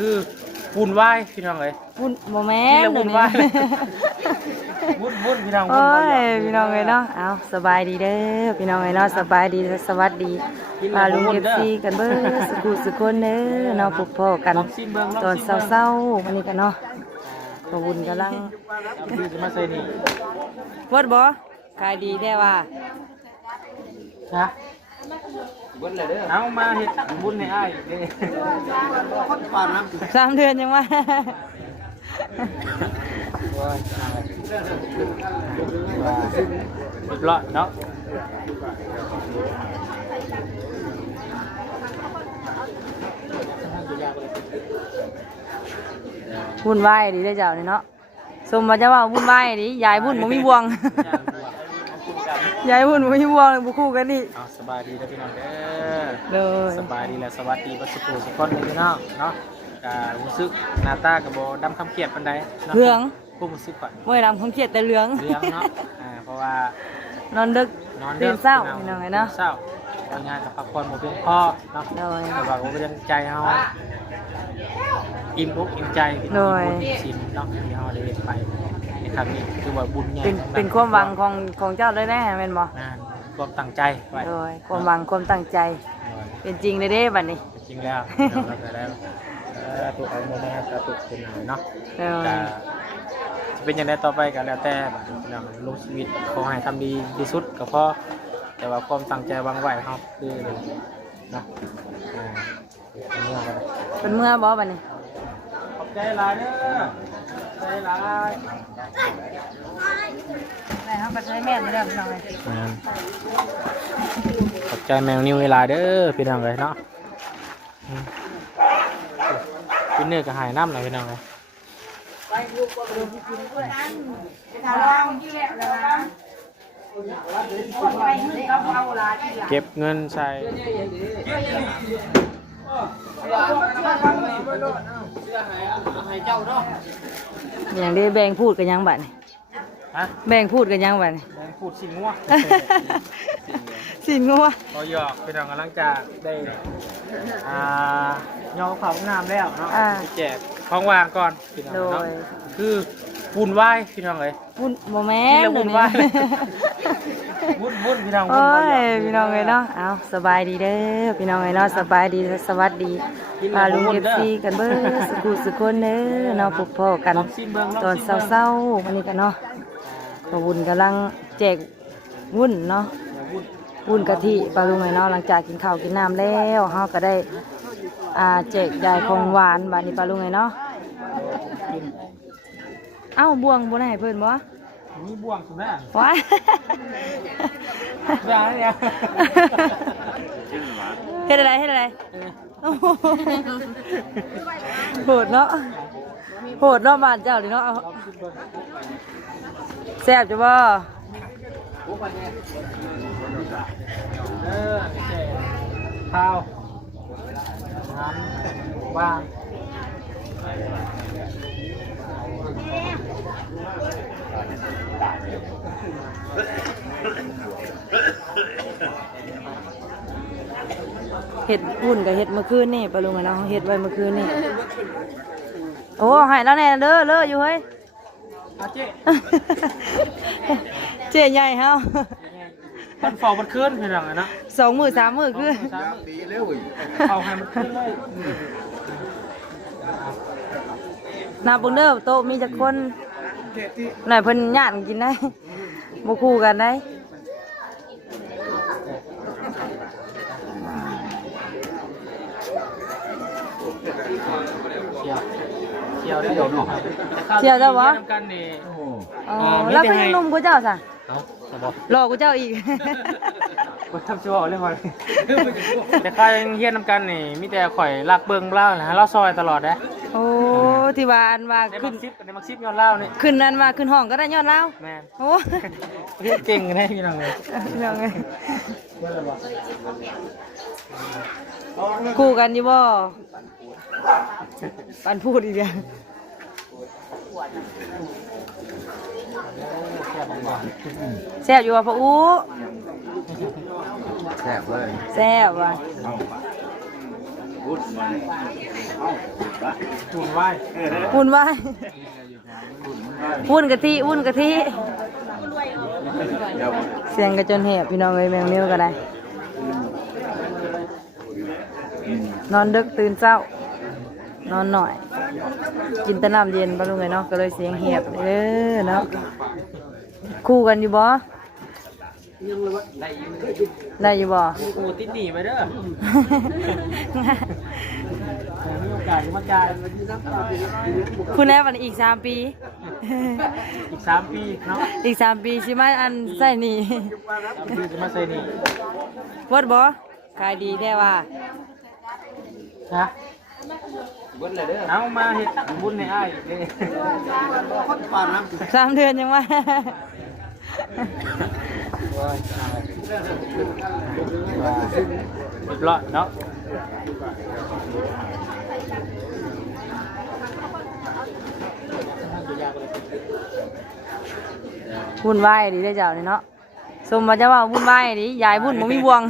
คือวุ่นวายพี่น้องเอ้ย วุ่นโมแม่น วุ่นวายวุ่นพี่น้องวุ่ โอ้ นวาย ยพี่น้องเอ้ยเนาะเอาสบายดีเด้อพี่น้องเอ้ยเนาะสบายดีสวัสดีพาลุง FC กันเบ้อสุคนเด้อเนาะพบพ่อกันตอนเช้าๆวันนี้กันเนาะขบุญกำลัง พี่จะมาใส่นี่ วดบ่ขายดีแท้ว่า ฮะเอามาเฮ็ดบุญให้อ้ายเด้ 3 เดือนยังว่า เรียบร้อยเนาะ วุ่นวายดีได้อเจ้านี่เนาะสมว่าจะว่าวุ่นวายดียายวุ่นบ่มีบ่วง ยายวุ่นบ่มีบ่วงบ่คู่กันนี่ เอาสบายดีนะพี่น้องเด้อ เด้อ สบายดีและสวัสดีบัสกูสุกคนเลยพี่น้องเนาะรู้สึกหน้าตากับโบดำคำเขียดปันใด เหลือง ผู้รู้สึกก่อน เมื่อดำคงเครียดแต่เหลือง เรื่องเนาะเพราะว่าน อนดึก นอน ตื่นเศร้าพี่น้องไงเนาะ เศร้าทำงานกับพักผ่อนหมดเพียงพอเนาะ โดย แต่ว่าผมเป็นใจเฮาอิ่มอกอิ่มใจพี่น้องอิ่มบุญชินเนาะที่เฮาได้ไปในครั้งนี้คือว่าบุญใหญ่ เป็นความหวังของเจ้าเลยแน่แม่นบ่ งานความตั้งใจไว้ โดยความหวังความตั้งใจ เป็นจริงเลยเด้บัดนี้ จริงแล้วเราจะได้ตัวเอาโมนาตาตุกเป็นเนาะ โดย จะเป็นอย่างไรต่อไปกันแล้วแต่ลงชีวิตขอให้ทำดีที่สุดก็พอแต่ว่าความตั้งใจวางไว้ครับคือเนาะเป็นเมื่อบ่บัดนี้ ขอบใจหลายเด้อใจหลาย แม่เฮาก็ใช้แม่นเด้อพี่น้องเอ้ย ขอบใจแมวนิวเวลาเด้อพี่น้องเลยเนาะพี่เนื้อก็หายน้ำหน่อยพี่น้องเลยเก็บเงินใส่ อย่างนี้แบ่งพูดกันยังบัดนี้ ฮะ แบ่งพูดกันยังบัดนี้ แดงพูดสิงัว สิงัว พอหยอกพี่น้องกำลังจะได้ย่อเผาน้ำแล้วเนาะแจกของวางก่อนพี่น้อง โด เนาะ ย คือวุ่นวายพี่น้องเลย วุ่นโมแม่น วุ่นวายวุ่นพี่น้องวุ่ โอ้ นวาย ยพี่น้องเอ้ยเนาะเอาสบายดีเด้อพี่น้องเอ้ยเนาะสบายดีสวัสดีพาลุง FC กันเบ้อสุคนเด้อเนาะพบพ่อกันตอนเช้าๆวันนี้กันเนาะขบุญกำลังแจกวุ้นเนาะวุ้นกะทิปลาลุงเอ้ยเนาะหลังจากกินข้าวกินน้ำแล้วเฮาก็ได้แจกยายของหวานบัดนี้ปลาลุงเอ้ยเนาะเอ้าบ่วงบ่ได้ให้เพิ่นบ่ มีบ่วงสุดแน่ ว้าย ร้านเนี่ย เฮ็ดอะไรเฮ็ดอะไรโอ้โหโหดเนาะโหดเนาะบ้านเจ้าดิเนาะเอาแซ่บจ้ะบ่ ข้าวน้ำว่าง เฮ็ดหุ่นกับเฮ็ดเมื่อคืนนี่ปลาลุงอะเนาะเฮ็ดไว้เมื่อคืนนี่โอ้ให้แล้วแน่เด้อเลอะอยู่เฮ้ย เจ๊ เจ๊ใหญ่เฮา มันฟองมันขึ้นพี่น้องนะ 2 มื้อ 3 มื้อคือ เอาให้มันขึ้นเลย นับเบิ่งเด้อโต๊ะมีจักคนหน่อยเพิ่นญาติกินได้บ่คู่กันได้ เที่ยวได้เดี๋ยวหน่อย เชื่อเจ้าบ่ ทำกันนี่ อ๋อแล้วก็ยังหนุ่มกว่าเจ้าซะ เอาสบาย หล่อกว่าเจ้าอีก กูทำชัวร์เรื่องอะไรแต่ข้ายังเฮียนน้ำกันนี่มีแต่ข่อยลากเบิ้งเล่านะเราซอยตลอดนะ โอ้ที่ว่าอันว่า ได้ ขึ้ มาน ซิปได้มาซิปย้อนเล่านี่ ขึ้นนั้นว่าขึ้นห้องก็ได้ยอดเล่า แม่ โอ้ เรียกเก่งกันให้พี่น้องเลย ยังไงคู่กันอยู่บ่ปันพูดอีกอย่างแซ่บอยู่ว่ะพ่ออู้ แซ่บเลย แซ่บว่ะ พูดมัน หุ่นไหว วุ่นวายวุ่นกะทิวุ่นกะทิเสียงกระจนแหบพี่น้องเอ้ยแมงนิ้วก็ได้นอนดึกตื่นเช้านอนหน่อยกินแต่น้ำเย็นปะลุงไงเนาะก็เลยเสียงแหบเด้อเนาะคู่กันอยู่บ่ได้อยู่บ่ กูติดหนีไปเด้อมีโอกาสมาจ่าย คุณแน่วันอีก3 ปี อีก3 ปีเนาะ อีก3 ปีใช่ไหมอันใส่หนี่ 3 ปีจะมาใส่นี่ วดบ่ขายดีแท้ว่า ฮะเอามาเฮ็ดบุญให้อ้ายเด้ 3 เดือนยังว่า เรียบร้อยเนาะ วุ่นวายดีได้อเจ้านี่เนาะสมมาจะว่าวุ่นวายดียายวุ่นบ่มีบ่วง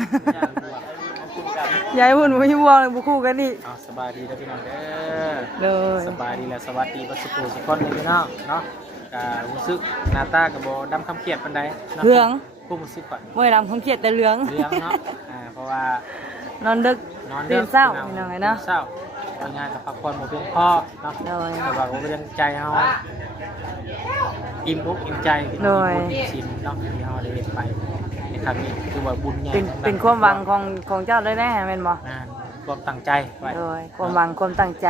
ยายวุ่นบ่มีบ่วงเลยบ่คู่กันนี่ สบายดีนะพี่น้องเด้ เล อย สบายดีและสวัสดีบัสกูทุกคนเลยพี่น้องเนาะรู้สึกหน้าตากับโบดำคำเกียดปันใด เหลือง กุ้มซึกก่อน เมื่อดำคงเครียดแต่เหลือง เลี้ยงเนาะเพราะว่าน อนดึก นอน ตื่นเช้าพี่น้องไงเนาะ เช้าทำงานกับพักผ่อนหมดเพียงพอเนาะ โดย แต่ว่าผมเป็นใจเฮาอิ่มอกอิ่มใจอิ่ม โดย บุญชินเนาะที่เฮาได้เฮ็ดไปในครั้งนี้คือว่าบุญใหญ่ เป็นความหวังของเจ้าเลยแน่แม่นบ่ ความตั้งใจไว้ โดยความหวังความตั้งใจ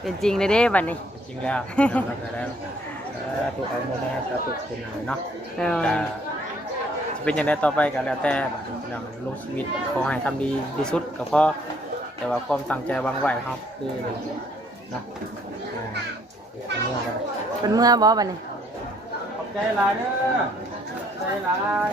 เป็นจริงเลยเด้บัดนี้ จริงแล้วเราก็แล้วตัวเอาโมแม่ตัวตุกเป็นอะไรเนาะ โดย จะเป็นยังไงต่อไปก็แล้วแต่บัดนี้ลงชีวิตขอให้ทำดีที่สุดก็พอแต่ว่าความตั้งใจวางไว้ครับคือเนาะอันนี้ก็ได้ เป็นเมื่อบ่บัดนี้ ขอบใจหลายเด้อใจหลาย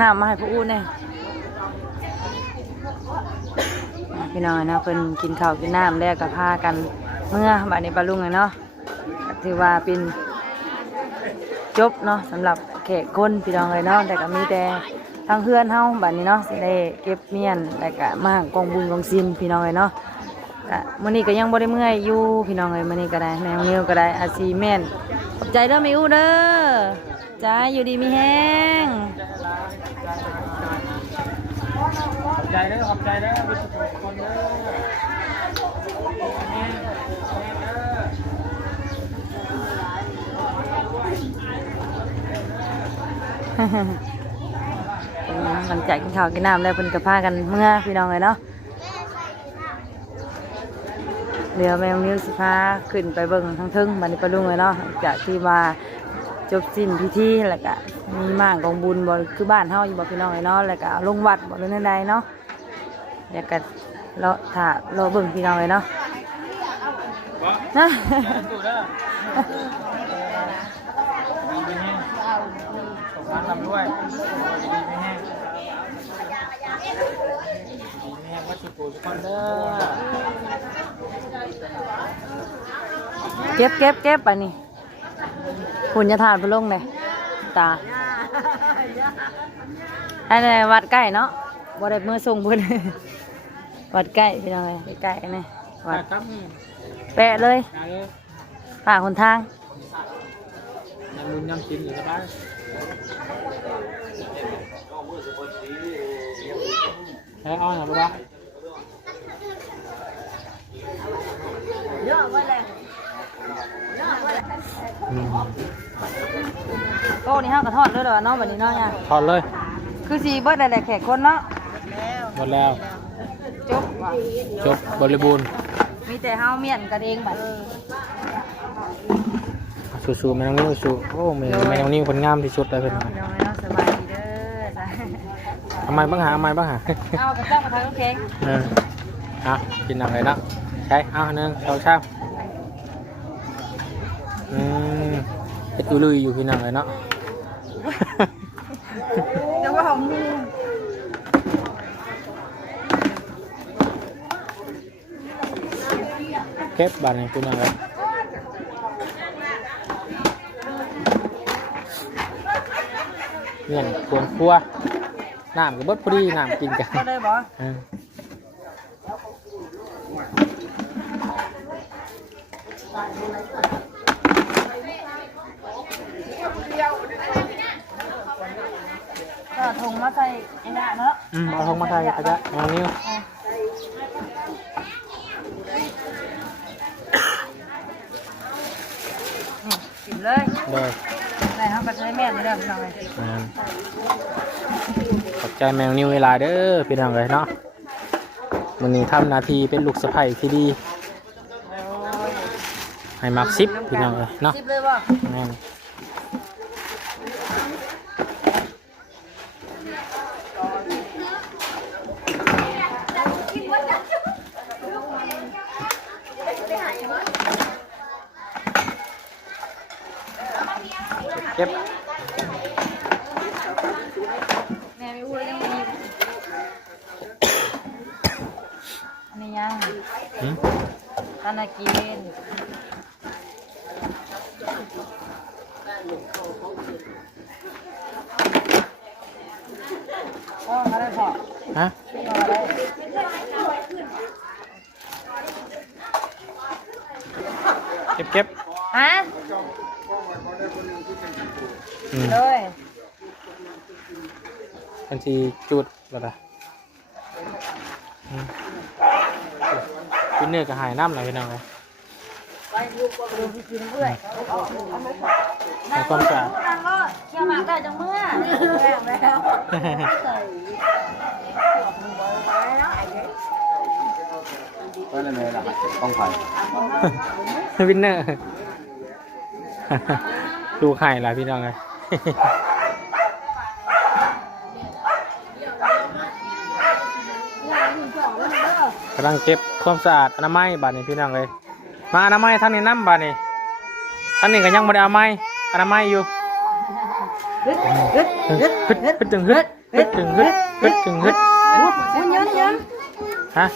น้ำมาให้ผู้อู้แน่พี่น้องนะเพิ่นกินข้าวกินน้ำแล้วก็พากันเมื่อบัดนี้ปลาลุงเนาะก็ถือว่าเป็นจบเนาะสำหรับแขกคนพี่น้องเลยเนาะแต่ก็มีแต่ทางเพื่อนเฮาบัดนี้เนาะสิได้เก็บเมียนแล้วก็มากองบุญกองศิลพี่น้องเลยเนาะก็มื้อนี้ก็ยังบ่ได้เมื่อยอยู่พี่น้องเลยมื้อนี้ก็ได้แมวนิ้วก็ได้อาซีแม่นขอบใจเด้อแม่อู้เด้อจ้าอยู่ดีมีแฮง ขอบใจเด้อขอบใจเด้อเป็นสุขคนเด้อ หลังจากกินข้าวกินน้ำแล้วเพิ่นก็พากันเมื่อพี่น้องเลยเนาะเดี๋ยวแมวนิ้วสิพาขึ้นไปเบิ่งทั้งทึ่งบัดนี้ปะลุงเลยเนาะหลังจากที่มาจบสิ้นพิธีแล้วก็มีม่างกองบุญบ่คือบ้านเฮาอยู่บ่พี่น้องเลยเนาะแล้วก็ลงวัดบ่หรือใดๆเนาะแล้วก็รอถ้ารอเบิ่งพี่น้องเลยเนาะนะ ดูเด้อดีไม่แห้งสงสารทำด้วยดีไม่แห้งดีไม่แห้งวัดสุขุทุกคนเด้อ เก็บอันนี้หุ่นจะทานไปลงเลยตาอันนี้วัดใกล้เนาะบ่ได้มือส่งเพิ่น วัดใกล้พี่น้องเลยใกล้ๆนี่วัด ครับ แปะเลย ได้เลย ฝากคนทาง ยังลุนยังกินอยู่สบายเฮ้ยเอาหน่อยบ่ โอ้นี่เฮาก็ทอดเลยเด้อเนาะบัดนี้เนาะเนี่ย ถอดเลย คือสิเบิดได้แขกคนเนาะ หมดแล้ว จบว่ะ จบบริบูรณ์ มีแต่เฮาเมียนกันเองบัด สู้ๆแม่น้องนิ้วสู้โอ้แม่น้องนิ้วคนงามที่สุดเลยเพิ่น พี่น้องเนาะสบายดีเด้อจ้ะ ทำไมบ้างหาทำไมบ้างหา เอากระจ้างมาทางน้ำแข็ง กินอะไรเนาะใช่เอาหนึ่งสองสามเป็นอุลุยอยู่พี่น้องเลยเนาะ แต่ว่าของมู เก็บบานนี้พี่น้องเลย เงี้ยควนครัวน้ำก็เบิดพอดีน้ำกินกัน ก็ได้บ่ เออ ก็ทงมาใส่ไอ้น่ะเนาะ เอาทงมาไทยอาจารย์เอานิ้ว กินเลย เลย ได้เฮาก็ใช้แม่นเด้อพี่น้องเอ้ย ขอบใจแมวนิ้วเวลาเด้อพี่น้องเลยเนาะมันนี้ทำหนาทีเป็นลูกสะใภ้ที่ดีให้มักซิปพี่น้องเลยเนาะ สิบเลยบ่ แม่นเก็บ แม่ไม่อู้ยังมีอันนี้ยัง หืม ตานากินก็ได้พอ ฮะ ก็ได้ เก็บ ฮะ อืม เลย ทันทีจุดแล้วล่ะพี่เนื้อก็หายน้ำหน่อยพี่น้องเลย ไปดูพี่กินเรื่อย ทำความสะอาด นั่งก็เขี่ยวหมากได้จังเมื่อแล้ว ก็เลยไม่ละต้องผ่าน วินเนอร์ ดูไข่ละพี่น้องเลย กำลังเก็บความสะอาดอนามัยบาดนี้พี่น้องเลยมาอนามัยท่านนี้น้ำบาดนี้ท่านนี้ก็ยังไม่ได้อนามัยอนามัยอยู่ฮึดจึงฮึดฮึดจึงฮึดฮึดจึงฮึด ยัน ฮะ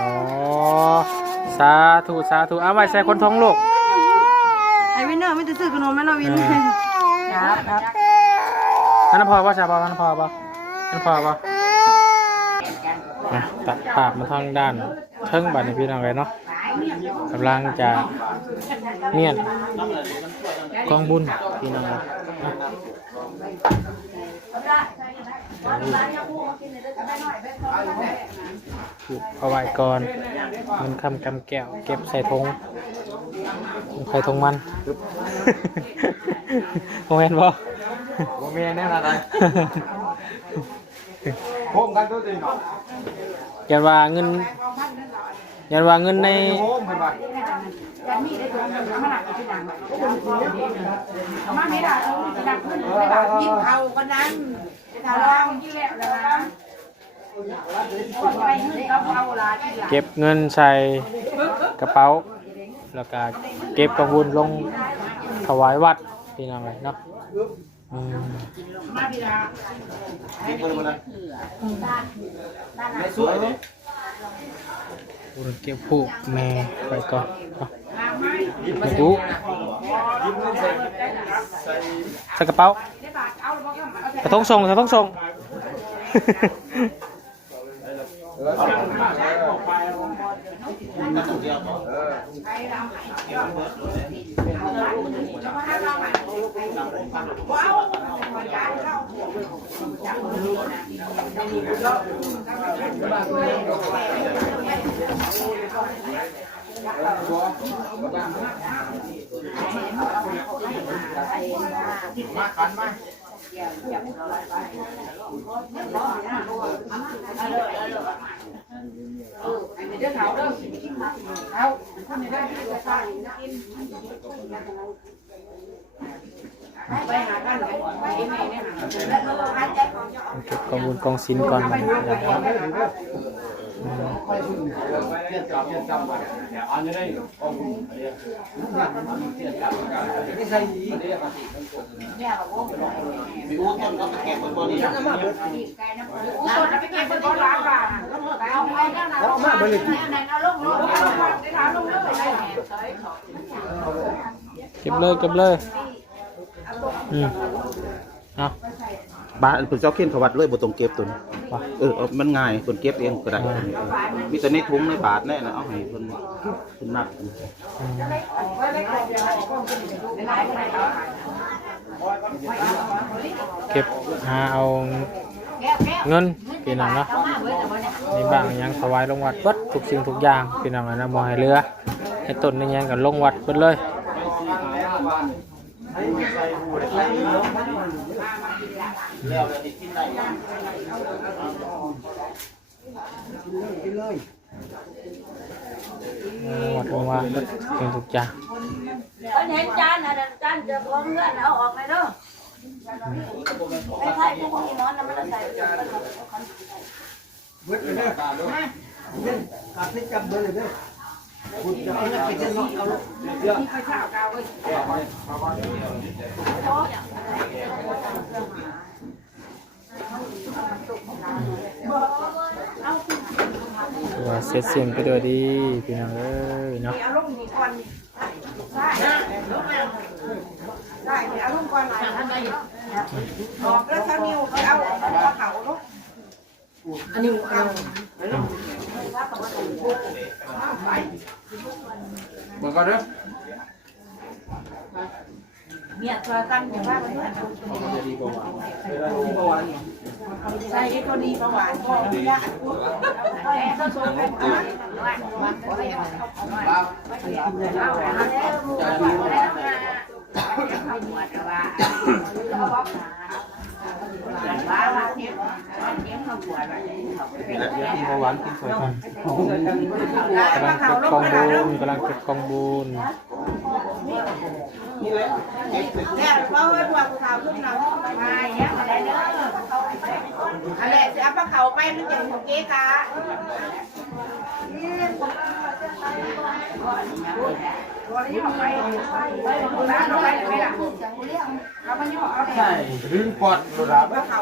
อ๋อสาธุสาธุเอาไว้ใส่คนท้องโลก ไอ้วินเนอร์ไม่จะซื้อขนมไหมเราวินครับ นั่นพอป่ะชาพอนั่นพอป่ะนั่นพอป่ะตัดภาพมาทางด้านเทิงบัดนี้พี่น้องเลยเนาะกำลังจะเมียนกองบุญพี่น้องเลยถูกเอาไว้ก่อนมันคำกำแก้วเก็บใส่ธงใส่ธงมันโมเมนต์บ่ โมเมนแน่นอนเลยโฮมกันตัวจริงเนาะ ยันว่าเงินยันว่าเงินใน โฮมเป็นไง มาไม่ได้เอาดักขึ้นไม่ได้ยิงเขาก็นั้นถ้าลองที่แล้วนะไปขึ้นเขาเอาละที่หลัง เก็บเงินใส่กระเป๋าแล้วก็เก็บกองบุญลงถวายวัดพี่น้องเลยเนาะอืม มาพี่ละ กินคนละไม่สวยเลย บุญเก็บผูกแม่ไปก่อนเนาะมาดูใส่กระเป๋ากระทงส่งกระทงส่ง มาขันมา เดี๋ยวเขาเริ่มเขาคนนี้ได้ที่จะสร้างกินไปหาบ้านไปแม่เนี่ยแล้วเราหาใจของเจ้า เก็บกองบุญกองศิลก่อนมันนะครับ อันนี้ได้ไม่ใช่มีอู้ต้นก็ตะเกียบตัวนี้ อุ้ยไปเก็บเป็นร้านบาทเอาไปแล้วมาไปเลยเอาลงได้ถามลงเลย เก็บเลยเก็บเลย เ เอา บ้านเพิ่นเจ้าเข็นเขาวัดเลยบ่ต้องเก็บตัวนี้ ว่ะ มันง่ายเพิ่นเก็บเองก็ได้มีแต่ในถุงในบาทแน่น่ะเอาให้เพิ่นนับ เก็บหาเอาเงินพี่น้องเนาะนี่บางยังถวายลงวัดเบิดทุกสิ่งทุกอย่างพี่น้องนะบ่ให้เรือให้ต้นนี่ยังกับลงวัดเบิดเลยวัดลงวัดเบิดทุกสิ่งทุกอย่าง เห็นจานนะจานจะพร้อมเงื่อนเอาออกเลยเด้อไม่ใช่พวกนี้นอนแล้วมันจะใส่เบิดเลยเด้อขาดที่จำเบิดเลยเด้อคุณจะเอาไปจะนี่เอาเยอะไปข้าวกาวไว้ว่าเสร็จสิ้นไปด้วยดีพี่น้องเอ้ยเนาะ อารมณ์นี่ก่อนได้อารมณ์ก่อนหลายท่านได้บอกแล้วถ้านิ้วเอาเขาลูกอันนี้เอา มันก็เด้อ เนี่ยตัวกันอย่างว่ามันใช่ตัวนี้ประวัติก็ยากก็โชว์กันเมื่อวานกินสวยกันกำลังเก็บกองบุญ เนี่ยเขาให้พวกเขาขึ้นเรามาเนี่ยอะไรเด้ออะไรจะเอาเขาไปมันจะของเก๊กาใช่รื้นปอดโดราบ เขา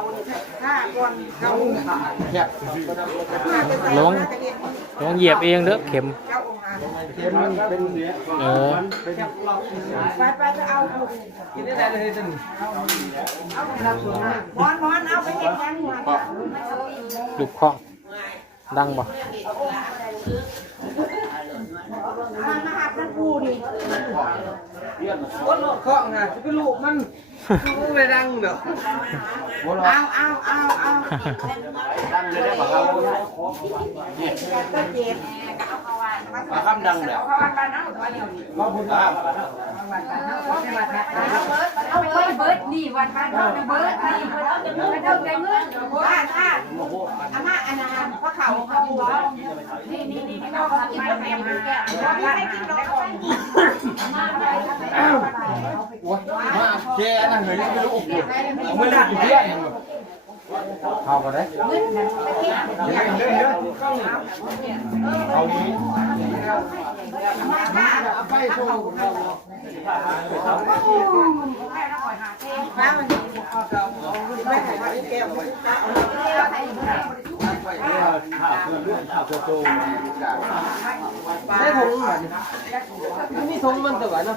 ถ้าก่อนเขา แคบ ลงเหยียบเองเด้อเข็ม เอาองค์อา เข็มมันเป็น เออ ไปจะเอากินได้เลยจนมอนเอาไปเห็นยังหัว ลูกข้องดังบ่ มาหักนั่นกูดิ คนเคาะนะจะเป็นลูกมันลูกเลยดังเด้อ เอาดังเลยได้ป่ะครับก็เจ็บ มาคำดังเด้อ เอาเบิร์ดนี่วันบ้านเราเบิร์ดนี่เอาจะเงินเอาจะเงินบ้านค่ะอาม่าอันนั้นพระเขาเขาบอกนี่เขาทำไปแม่มาไม่ให้กินน้อยก่อนมาไป มาแค่นั่งเลยไม่รู้ไม่ได้เพื่อนเข้ากันได้เล่นเอาดีเอาไปโชว์ได้ทงมันมีทงมันตัวเนาะ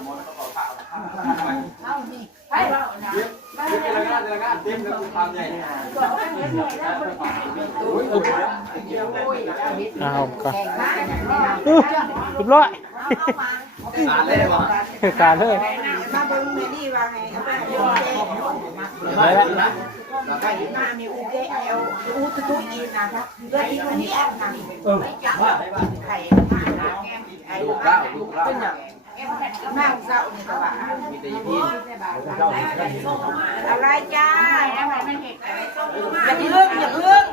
เอาก่อนเรียบร้อยการเลย มาเบิ้งเมนี่ว่าไงเอาไปโอเค ได้แล้ว มามีอูเกเอาอูตุ้ยอีนะเรื่องที่ตรงนี้นะไข่ไอ้ลูกเล่าเป็นอย่างนั่งเศร้านี่ก็ว่าอะไรจ้าอย่าพึ่ง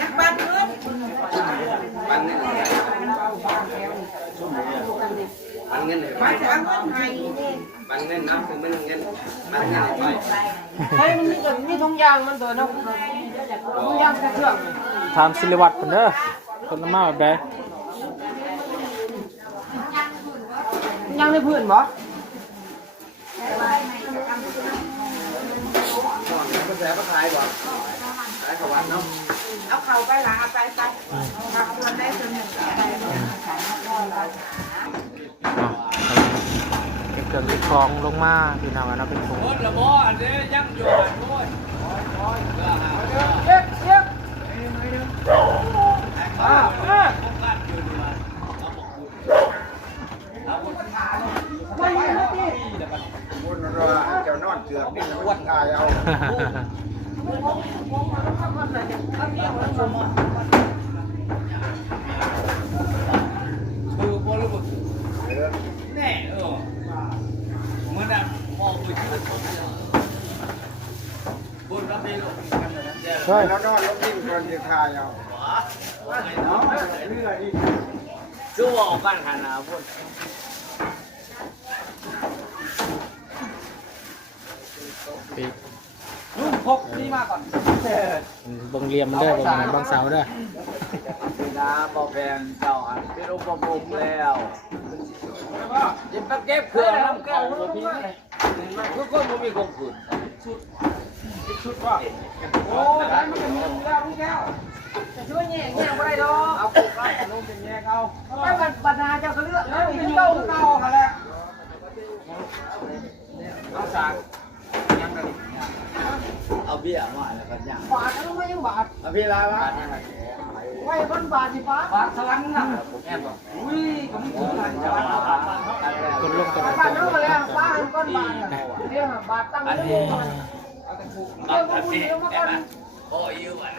ยักบ้านเพื่อน มันเงิน มาจะเอาเงินให้นี่ มันเงินนับถึงมันเงินมันเงินไป เฮ้ยมันมีทุงยางมันตัวเนาะทุงยางกระเทือก ถามศิลวัตรคนเด้อคนละมาแบบใด ยังในพื้นบ่ กระแสก็ขายบ่ขายขวัญเนาะ เอาเข่าไปละเอาไปทำคนได้จนหนึ่งอะไร เก็บ รื่องยึดของลงมาพี่น้องนะเป็นถุง ละบ่อันนี้ยังอยู่อันโน้น เย็บเย็บ คนรอเจ้านอนเกือบนี่วัดกายเอาคือบ่รู้บ่แน่เหมือนน่ะมองไปที่บนรับเองเฮ้ยแล้วนอนลงดิ้นคนจะทายเอาเนาะเรื่อยๆคือว่าออกกันขนาดพุ่น ปีก รุ่นพกนี่มาก่อน บังเรียมมันเด้อบางเสาเด้อ น้ำบ่แพงเจ้าอันเป็นอุปโภคแล้วยิบไปเก็บเครื่องน้ำเก่าบ่พี่มันคือคนบ่มีคงคืนชุดว่าโอ้ยมันก็มีแล้วลูกแก้วจะช่วยแย่บ่ได้ดอกเอาพวกเราลงเป็นแย่เขาไปบรรณาเจ้าก็เลือกแล้วเป็นเก่าหั่นแหละเอาสากยังได้เอาเบี้ยมาแล้วก็ย่างบาทแล้วไม่ยังบาทเอาเบี้ยละบาทไว้คนบาทสิป้าบาทสลังน่ะแอบบอกอุ้ยก็มีคนหันจะบาท คนลงกัน บาทนู้นเลยป้าก้อนบาทเนี่ยบาทตั้งเลย บาทสิโอ้ยอยู่อ่ะ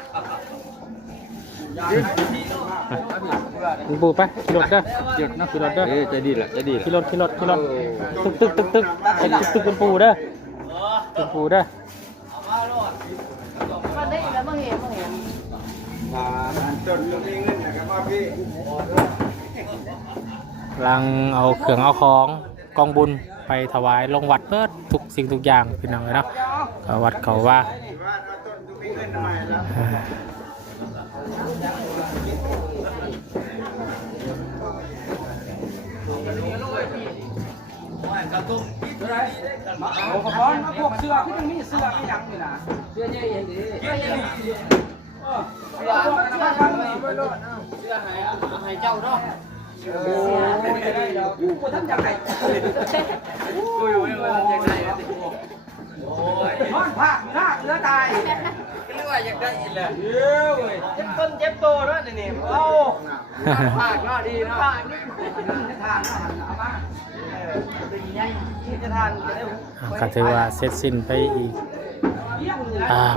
ปูไปขี่รถเด้อขี่รถเด้อ จะดีแหละจะดีแหละ ขี่รถตึกเป็นปูเด้อเป็นปูเด้อ มันได้แล้วมึงเห็น มาจนต้องมีเงินนะครับว่าพี่ ลังเอาเครื่องเอาของกองบุญไปถวายลงวัดเพื่อทุกสิ่งทุกอย่างพี่น้องเลยเนาะก็วัดเขาว่า ว่าเราต้นต้องมีเงินหน่อยแล้วโอ้ขอบคุณพวกเสื้อที่มันมีเสื้อไม่ยังอยู่นะเสื้อเยอะๆดิเสื้อเยอะๆเสื้อให้เจ้าเนาะโอ้ยกูบ่ทันอยากให้กูอยู่ไม่ว่าอยากได้โอ้ยนอนภาคหน้าเสือตายก็เรียกว่าอยากได้อีกแหละเอ้ยเจ็บต้นเจ็บโตด้วยนี่เอ้าภาคเนาะดีเนาะภาคนี่จะทานเอามาเป็นยังไงจะทานจะได้ ก็ถือว่าเสร็จสิ้นไปอีก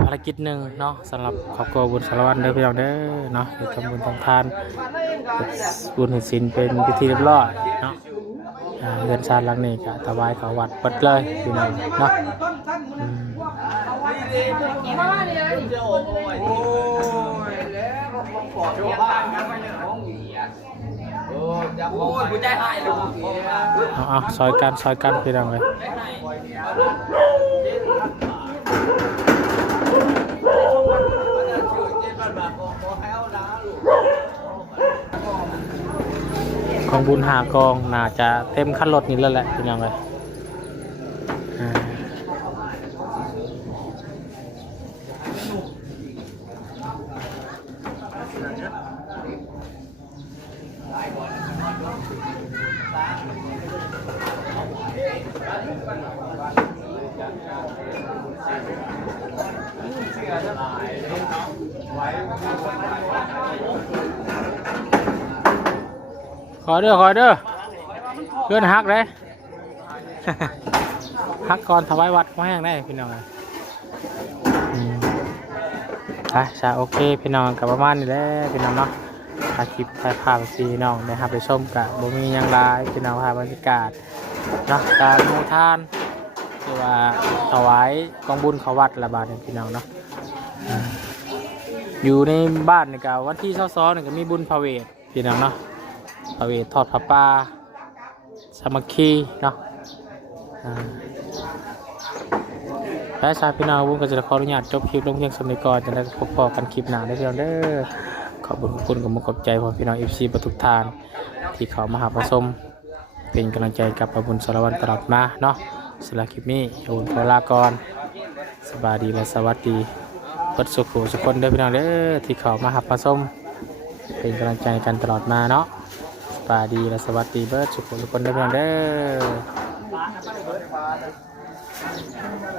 ภารกิจหนึ่งเนาะสำหรับครอบครัวบุญสารวัตรเด้อพี่น้องเด้อเนาะทำบุญทำทานบุญเห็นศีลเป็นพิธีเรียบร้อยเนาะเงินชาติหลังนี้ก็ถวายเขาวัดเปิดเลยพี่น้องเนาะ โอ้ยผู้ใจหายเลย เอาซอยกันพี่น้องเลยของบุญหากองน่าจะเต็มคันรถนี่แล้วแหละพี่น้องเลยขอเด้อเพื่อนฮักเลย ฮักก่อนถวายวัดมาแห้งได้พี่น้องใช่โอเคพี่น้องกับประมาณนี้แหละพี่น้องเนาะถ่ายคลิปถ่ายภาพพี่น้องนะครับไปชมกับบ่มียังไรพี่น้องภาพบรรยากาศเนาะการมูทานคือว่าถวายกองบุญเขาวัดละบาทเนี่ยพี่น้องเนาะอยู่ในบ้านนี่ก็วันที่22นี่ก็มีบุญพระเวทพี่น้องเนาะพระเวททอดผ้าป่าสามัคคีเนาะและชายพี่น้องบุญก็จะขออนุญาตจบคลิปลงเพียงสมัยก่อนจะได้พบพอกันคลิปหน้าได้เพียงเด้อขอบคุณกับมุกขอบใจของพี่น้องFCทุกท่านที่เขามาหาประสมเป็นกำลังใจกับประบุญสารวัตรตลอดมาเนาะสำหรับคลิปนี้อุ่นขอลาก่อนสบายดีและสวัสดีเปิดสุขสุขคนเด้อพี่น้องเด้อที่เขามาหาประสมเป็นกำลังใจกันตลอดมาเนาะสบายดีและสวัสดีเบิร์ดสุขสุขคนเด้อพี่น้องเด้อ ฟ้านะ